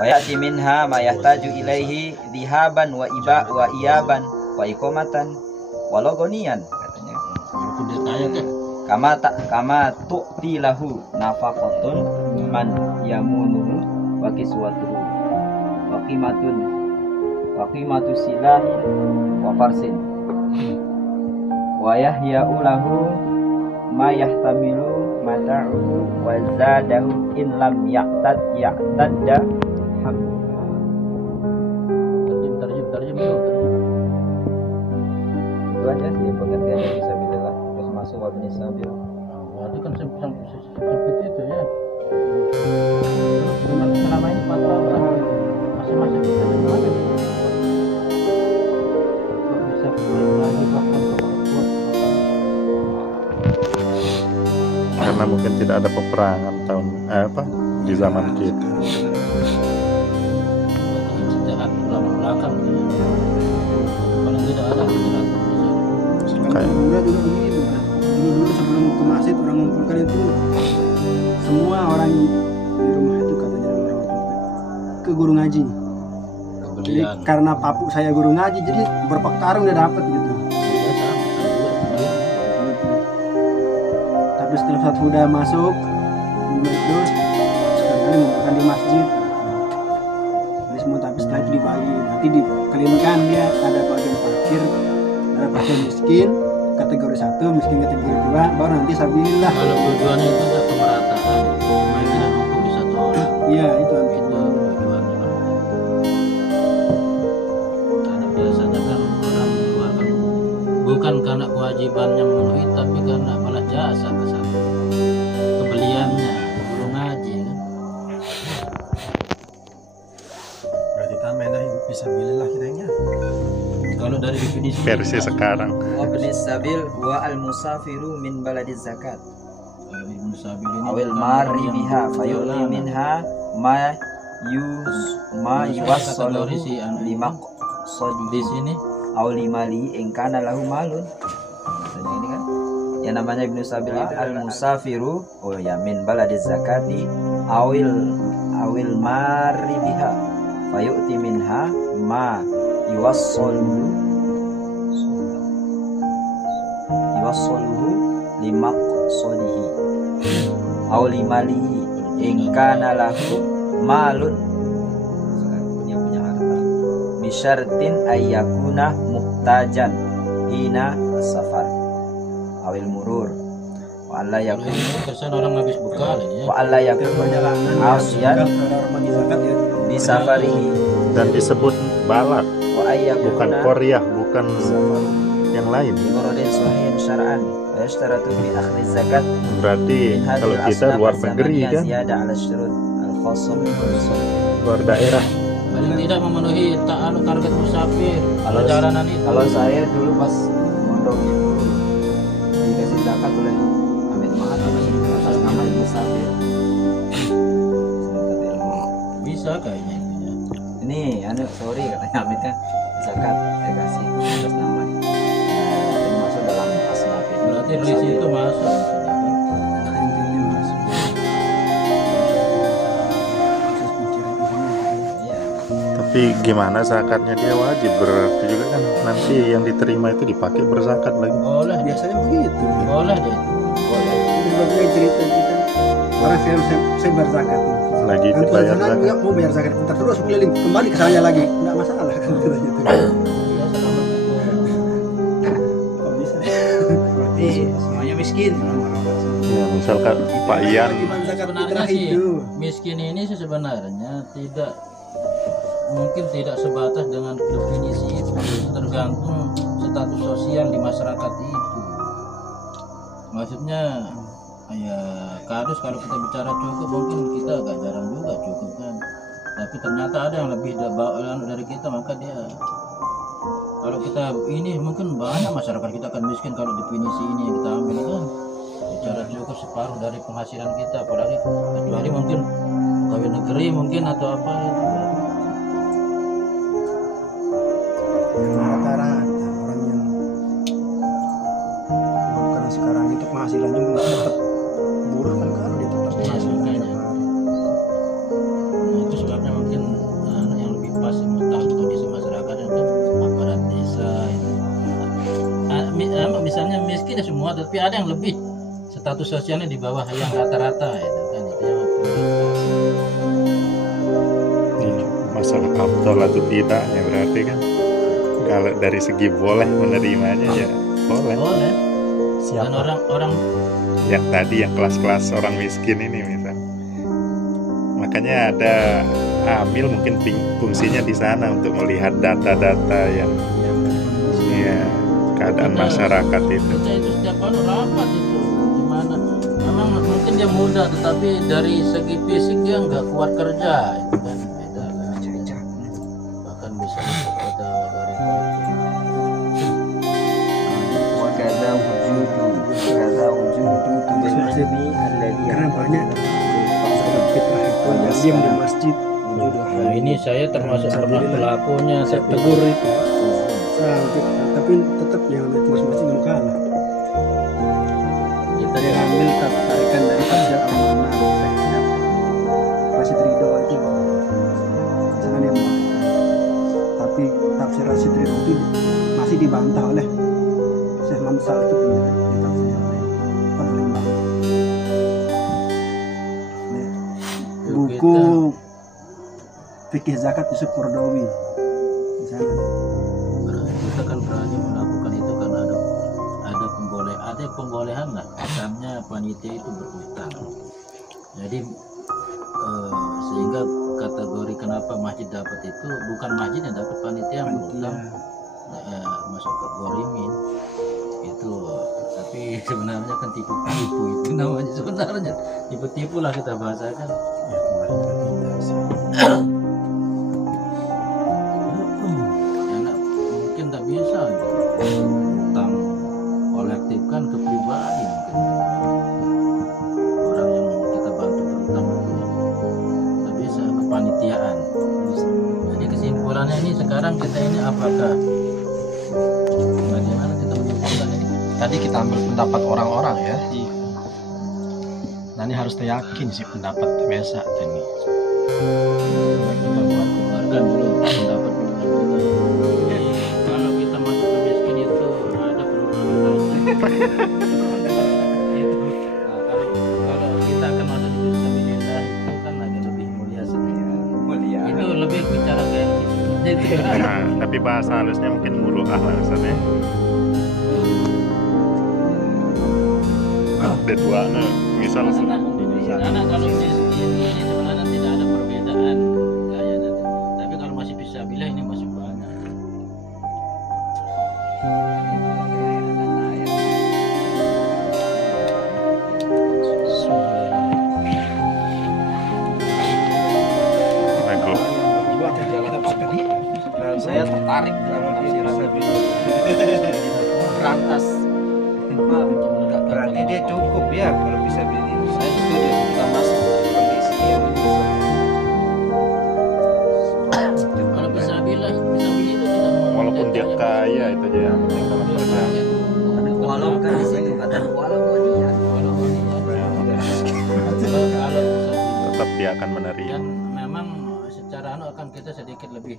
Wa ya'ti minha ma yahtaju ilaihi dhihaban wa iyaban wa iqamatan wa lagonian, katanya. Walaupun dia kaya kan. Kama tu'ti lahu nafaqatun man yamunuhu wa kiswatuhu wa qimatu silahin wa farsin wa yahya'u lahu ma yahtamilu mata'uhu wa zadahu in lam ya'tadda Tarjim. itu aja sih pengertiannya fisabilillah. Terus masuk wabni sabil. Berarti kan seperti itu ya. Cuman selama ini fatwa masing-masing kita bagaimana nih? Kok bisa berani bahkan karena mungkin tidak ada peperangan di zaman kita. Sejak lama belakang kalau tidak ada tidak. Kayak Dulu begitu kan. Dulu sebelum ke masjid orang ngumpulkan itu semua orang di rumah itu katanya orang ke guru ngaji. Jadi Kemudian karena papu saya guru ngaji jadi berapa karung udah dapat gitu. Tapi setelah satu udah masuk itu sekali ngumpulkan di masjid. Jadi semua tapi setelah itu dibagi nanti dikelinkan dia ada bagian fakir, ada bagian miskin, kategori 1, miskin kategori 2, baru nanti sabilillah. kalau tujuannya itu adalah pemerataan, pemainan hukum di satu orang. Iya itu Itu tujuannya. Karena biasanya kan orang mengeluarkan bukan karena kewajibannya memenuhi, tapi karena malah jasa ke sana, kebeliannya, guru ngaji kan. Berarti tamena fisabilillah kitanya. Kalau dari definisi versi sekarang. Wabni sabil huwa al-musafiru min baladiz zakat kalau Ibnu Sabil ini awil bukan mari orang yang biha fayu'ti berjalanan. minha ma yuwassaluhu Kategori si anak lima di sodihi sini aw limali in kana lahu malun. Katanya ini kan yang namanya Ibnu Sabil itu al-musafiru min baladiz zakati awil mari biha fayu'ti minha ma yuwassaluhu lima sodihi aw limalihi in kana lahu malun, punya harta bisyartin ayyakuna muhtajan hina safar awil murur wa alla kalau yakun ini kesan orang habis bekal ini ya. wa alla yakun perjalanan Asian orang bagi zakat ya. bi safarihi Dan disebut balak, wa ayyakuna bukan koryah, bukan yang lain. bimuradin sahihin syar'an wa yashtaratu bi akhdi zakat Berarti kalau kita luar negeri kan, ziyada ala syurut al-khassah luar daerah. paling tidak memenuhi target musafir perjalanan itu. Kalau saya dulu pas mondok itu dikasih zakat oleh Amit Mahat atas nama Ibu Sabir. Bisa kayaknya itu ya. Ini sorry katanya Amit kan zakat saya kasih atas nama masuk dalam asnaf itu. Berarti di situ masuk. Iya. Tapi gimana zakatnya dia wajib, berarti juga kan nanti yang diterima itu dipakai berzakat lagi. Boleh dia. Biasanya begitu. Boleh dia. Boleh. Itu berbagai cerita kita. Orang saya berzakat. Lagi Dan bayar Tuhan juga zakat. mau bayar zakat, kita terus keliling kembali ke sana lagi, nggak masalah kan katanya itu. Iya selama itu. Kok bisa? Berarti semuanya miskin. Ya, misalkan Pak Ian Bagaimana zakat Sebenarnya fitrah sih itu? miskin ini sih sebenarnya tidak mungkin tidak sebatas dengan definisi itu, tergantung status sosial di masyarakat itu. Maksudnya ya kadus kalau kita bicara cukup mungkin kita agak jarang juga cukup kan, tapi ternyata ada yang lebih dari kita, maka dia kalau kita ini mungkin banyak masyarakat kita akan miskin kalau definisi ini yang kita ambil kan bicara cukup separuh dari penghasilan kita, apalagi kecuali mungkin pegawai negeri mungkin atau apa itu. Rata-rata orang yang karena sekarang itu penghasilannya nggak tetap buruh kan kalau dia tetap Iya, penghasilannya makanya. tapi ada yang lebih status sosialnya di bawah yang rata-rata itu kan, itu yang Iya, masalah afdol atau tidaknya berarti kan, kalau dari segi boleh menerimanya ya boleh. boleh. Dan Siapa? orang-orang Yang tadi yang kelas-kelas orang miskin ini misal, makanya ada amil mungkin fungsinya di sana untuk melihat data-data yang ya, keadaan Kita- masyarakat itu. kita itu setiap hari rapat itu gimana, memang mungkin dia muda tetapi dari segi fisik dia nggak kuat kerja itu kan beda kan. Bahkan bisa masuk kota dari Wakada wujudu bil ilmi alladhi Karena banyak fitrah itu yang diam di masjid. nah, ini saya termasuk pernah pelakunya, saya Tegur itu. Tapi tetap yang itu masing-masing belum kalah. kita Dia ambil tarikan dari tafsir Al-Mana Rasid Ridho itu jangan yang mengatakan, tapi tafsir Rasid Ridho itu masih dibantah oleh Syekh Mamsal itu punya di tafsir yang lain. Apa boleh bantah? Buku Fikih Zakat Yusuf Kordowi di sana. kita kan berani melakukan itu karena ada pembolehan lah, misalnya panitia itu berutang, jadi sehingga kategori kenapa masjid dapat itu bukan masjid yang dapat, panitia yang berutang masuk ke gorimin itu. Tapi sebenarnya kan tipu-tipu itu namanya, sebenarnya tipu-tipu lah kita bahasakan. Ya kemarin juga kita sih. Karena mungkin tak bisa utang kolektif kan ke pribadi, mungkin orang yang kita bantu berutang itu tak bisa kepanitiaan. Jadi kesimpulannya ini sekarang kita ini apakah bagaimana kita menyimpulkan ini? Tadi kita ambil pendapat orang-orang ya. Nah ini harus yakin sih pendapat biasa ini. Coba kita buat keluarkan dulu pendapat pendapat kita. Kalau kita masuk ke miskin itu ada perubahan. Itu. Nah, kalau kita akan masuk di fisabilillah itu kan agak lebih mulia sedikit. mulia. Itu lebih bicara gengsi seperti itu. Nah, tapi bahasa halusnya mungkin muruah lah misalnya. Ada dua, nah, misal Karena kalau ini sebenarnya tidak ada perbedaan gaya nanti. Tapi kalau masih fisabilillah ini masih banyak. lagu Saya tertarik dalam tafsiran berantas apa untuk menegakkan berarti dia cukup ya kalau bisa begini. Saya setuju kita masuk dalam kondisi yang Kalau fisabilillah itu tidak mau. walaupun dia kaya itu aja yang penting dalam kerja. walau kan di situ kata walau dia Kalau Tetap dia akan menerima. dan memang secara akan kita sedikit lebih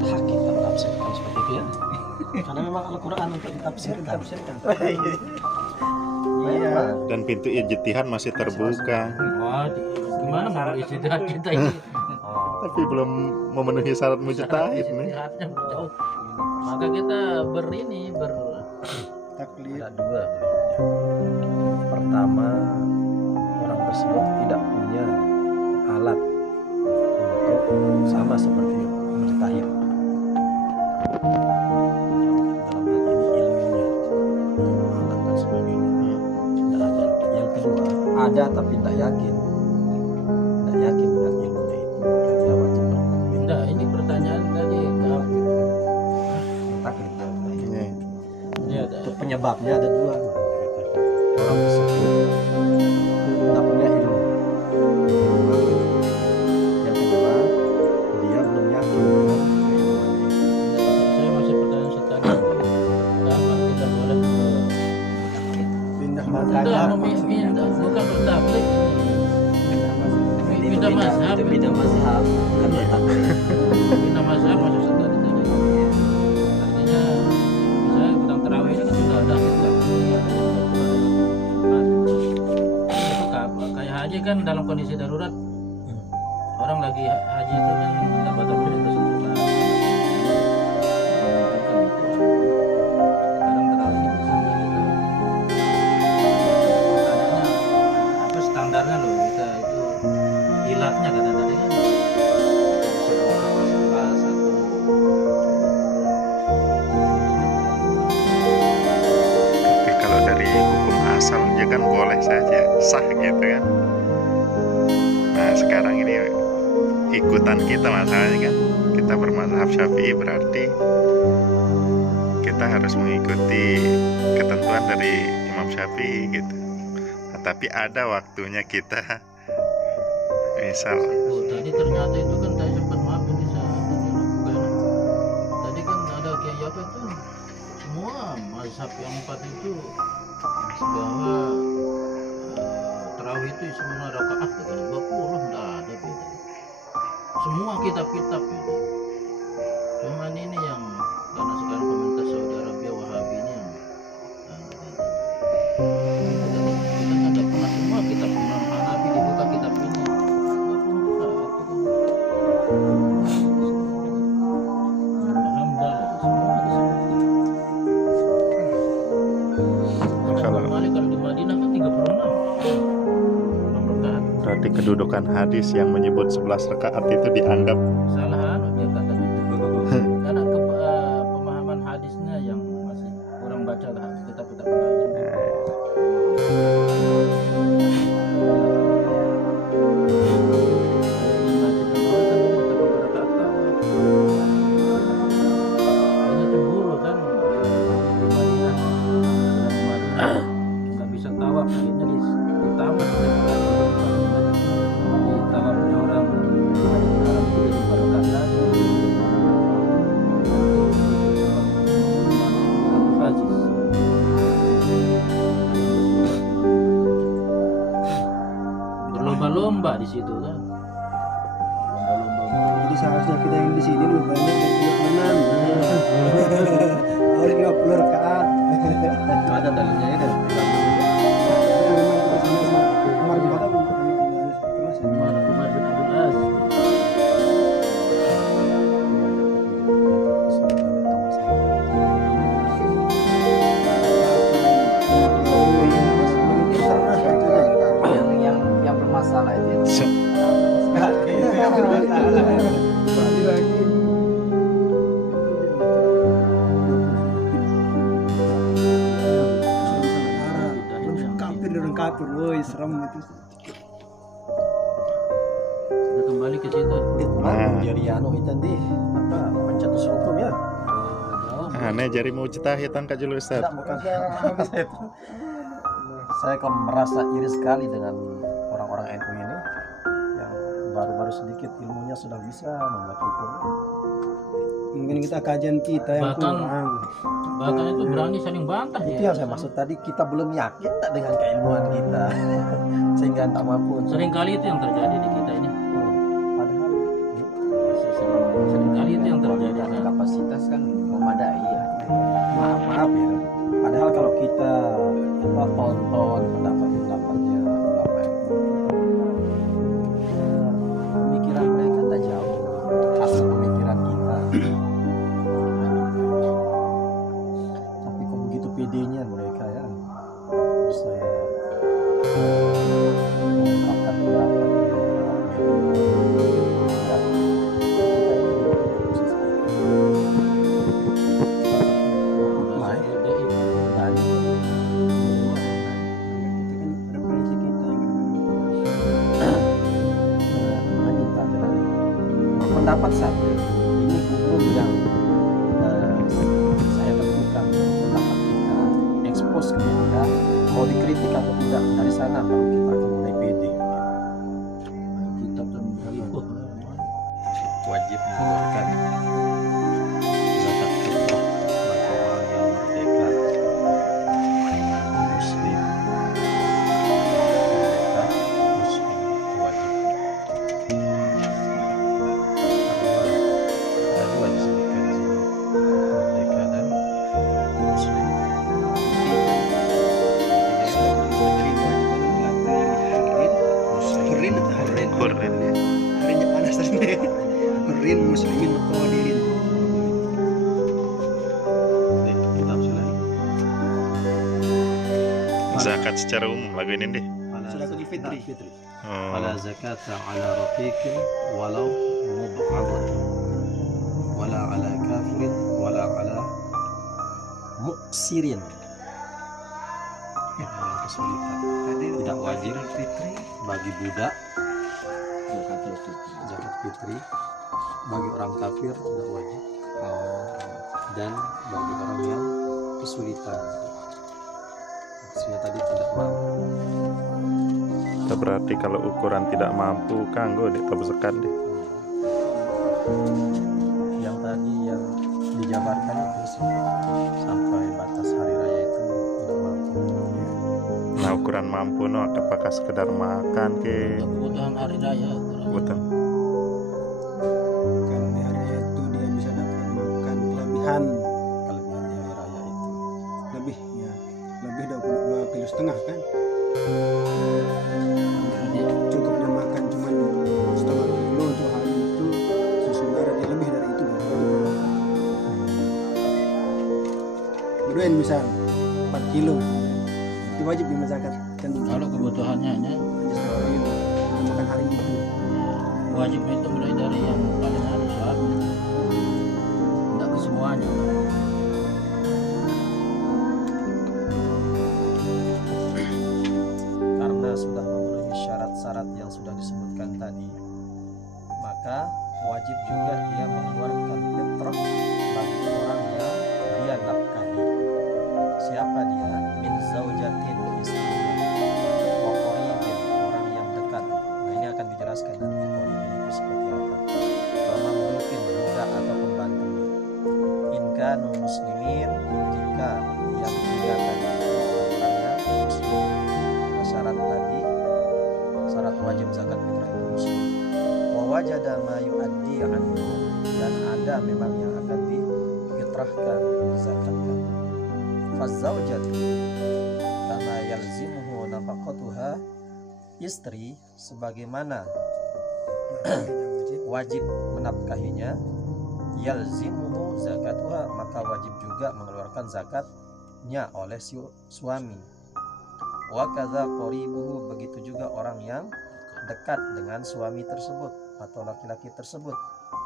Hak kita menafsirkan seperti itu ya. Karena memang Al-Quran untuk ditafsirkan. iya Dan pintu ijtihad masih terbuka, wah gimana mau istirahat kita ini. tapi belum memenuhi syarat mujtahid nih. Istirahatnya jauh. Maka kita Taklid. Ada dua. Pertama, orang tersebut tidak punya alat untuk sama seperti mujtahid. Dalam hal ini ilmunya, alat dan sebagainya. Tidak ada. Yang kedua, ada tapi tidak yakin. Tidak yakin dengan ilmunya itu. Dia wajib bertaklid. enggak, ini pertanyaan tadi Taklid. Ini ini ada Untuk penyebabnya ada dua. Orang tersebut tidak punya ilmu. Yang kedua, dia belum yakin dengan keilmuannya. saya masih pertanyaan tadi kenapa kita boleh Pindah tidak mazhab. meminta bukan bertaklid, pindah mazhab, beda mazhab kan bertaklid. pindah mazhab masuk tadi. kan dalam kondisi darurat, orang lagi haji itu kan nggak batal-batal itu sebentar. Sekarang terawih ini bisa nggak kita? Pertanyaannya apa standarnya loh kita itu ilatnya kata tadi kan? Sebuah salah satu. Tapi kalau dari hukum asal ya kan boleh saja, sah gitu kan. Nah sekarang ini ikutan kita masalahnya kan, kita bermazhab Syafi'i berarti kita harus mengikuti ketentuan dari Imam Syafi'i gitu. Nah, tapi ada waktunya kita misal Oh, tadi ternyata itu kan tadi sempat maaf ini saya bukan. Tadi kan ada kiai apa itu semua mazhab yang 4 itu bahwa tarawih itu semua rakaat kan 20 enggak ada itu. Semua kitab-kitab itu. Cuman ini yang karena sekarang pemerintah Saudi Arabia Wahabi ini yang kita kan tidak pernah semua kitab Imam Hanafi dibuka kitab ini 20 rakaat itu kan. Alhamdulillah semua disebutkan. Kalau- Kemarin kalau di Madinah kan 36 rakaat. berarti kedudukan hadis yang menyebut 11 rakaat itu dianggap Salah dia katanya itu. Karena pemahaman hadisnya yang masih kurang baca lah kitab-kitab lain. Di Masjid Nabawi kan dulu kita beberapa tawaf. Kayaknya cemburu kan di Madinah. Di Madinah nggak bisa tawaf, akhirnya di taman di tawafnya orang Arab itu jadi barokah lagi. Abu Aziz. Berlomba-lomba di situ kan. Lomba-lomba. Jadi seharusnya kita yang di sini lebih banyak dari 36. Harus 50 rakaat. Ada dalilnya ya kan? Umar bin Khattab Umar bin Abdul Aziz. yang bermasalah itu ya. Kafir dan kafir, woi serem itu. Kita kembali ke situ. Nah. Jadi anu itu nanti apa pencetus hukum ya? Jauh. aneh jari mau cetahitan Kak Julu Ustaz. Tidak, bukan. Saya kok merasa iri sekali dengan orang-orang NU ini yang baru-baru sedikit ilmunya sudah bisa membuat hukum. Mungkin kita kajian kita yang Bahkan- kurang. Bahkan itu berani saling bantah Itu ya. yang saya maksud tadi, kita belum yakin tak dengan keilmuan kita sehingga tak mampu untuk Seringkali itu yang terjadi di kita ini. padahal Seringkali itu yang terjadi. Karena kapasitas kan memadai ya. maaf ya, padahal kalau kita apa tonton pendapat-pendapatnya ulama itu pemikiran mereka tak jauh hasil pemikiran kita. Tapi kok begitu pedenya mereka ya bisa mengungkapkan pendapat di media. Ya, kita ini di posisi Masuk itu. LDI. Tadi Kita kan referensi kita yang meminta dengan pendapat saya ini hukum yang saya tentukan pendapat kita ekspos ke media, mau dikritik atau tidak dari sana baru kita akan mulai pede. Kitab dan berikut. Wajib mengeluarkan zakat fitrah bagi orang yang merdeka muslim. Merdeka muslim itu wajib. Ada dua disebutkan di sini, merdeka dan muslim. Jadi sudah diterima juga melakukan Zakat secara umum lagu ini deh. Sudah Idul Fitri. Oh. ولا زكاة على رقيق ولو مبعضة ولا على كافر ولا على مؤسر yang kesulitan. Tidak wajib bagi budak zakat fitri, bagi orang kafir tidak wajib, dan bagi orang yang kesulitan. Maksudnya tadi tidak mampu. Itu berarti kalau ukuran tidak mampu kanggo deh tabu zakat deh. Yang tadi yang dijabarkan itu sih, sampai batas hari raya itu tidak mampu. Nah ukuran mampu no apakah sekedar makan ke Untuk kebutuhan hari raya. kebutuhan. Kalau di hari raya itu dia bisa dapat makan kelebihan Kelebihan di hari raya itu lebih ya, lebih 22 kilo setengah kan. Jadi Cukupnya makan cuman setengah kilo untuk hari itu, sementara dia lebih dari itu. Kemudian misal 4 kilo itu wajib di zakat kan. kalau kebutuhannya hanya Setengah kilo untuk makan hari itu. wajibnya itu mulai dari yang paling harus suami, tidak ke semuanya. karena sudah memenuhi syarat-syarat yang sudah disebutkan tadi, maka wajib juga dia mengeluarkan fitrah bagi orang yang dia nafkahi. Siapa dia? Min zaujatin, istrinya, wa qaribin, orang yang dekat. Nah ini akan dijelaskan nanti qaribin itu seperti apa. Wa mamlukin, budak atau pembantunya. In kanu muslimin, jika yang tiga tadi orang yang muslim. Syarat tadi, syarat wajib zakat fitrah itu muslim. Wa wajada ma yuaddi anhu, dan ada memang yang akan difitrahkan, dizakatkan. Fazaujatu kama yalzimuhu nafaqatuha, istri sebagaimana wajib menafkahinya, yalzimuhu zakatuha, maka wajib juga mengeluarkan zakatnya oleh si suami. Wa kadza qaribuhu, begitu juga orang yang dekat dengan suami tersebut atau laki-laki tersebut,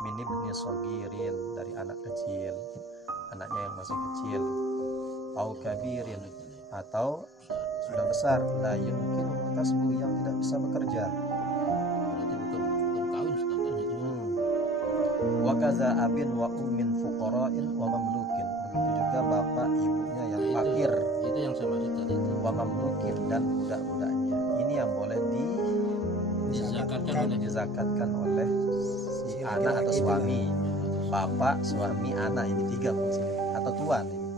min ibni shagirin, dari anak kecil, anaknya yang masih kecil, au kabirin, atau sudah besar, la yumkinu kasbu, yang tidak bisa bekerja. Berarti bukan kawin standarnya itu. Wa kadza abin wa ummin fuqara'in wa mamlukin, begitu juga bapak ibunya yang fakir, Itu yang saya maksud tadi itu. wa mamlukin, dan budak-budaknya. Ini yang boleh dizakatkan oleh si anak atau suami, bapak, suami, anak. Ini 3 fungsinya, atau tuan ini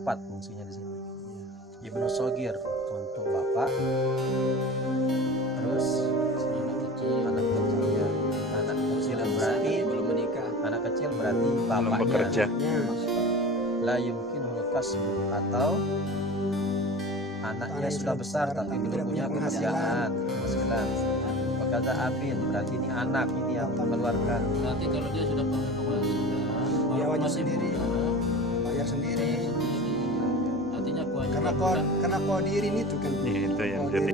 4 fungsinya di sini. Ibnu Shagir untuk bapak, terus anak kecilnya, anak kecil berarti belum menikah. anak kecil berarti Belum bapaknya. bekerja. La yumkin kasbu, atau anaknya sudah besar tapi belum punya pekerjaan, penghasilan. Berkata abin, berarti ini anak ini yang mengeluarkan. Berarti kalau dia sudah punya penghasilan, Dia wajib masih sendiri. muda, Bayar sendiri. artinya kewajiban Karena kau diri itu kan. Itu yang jadi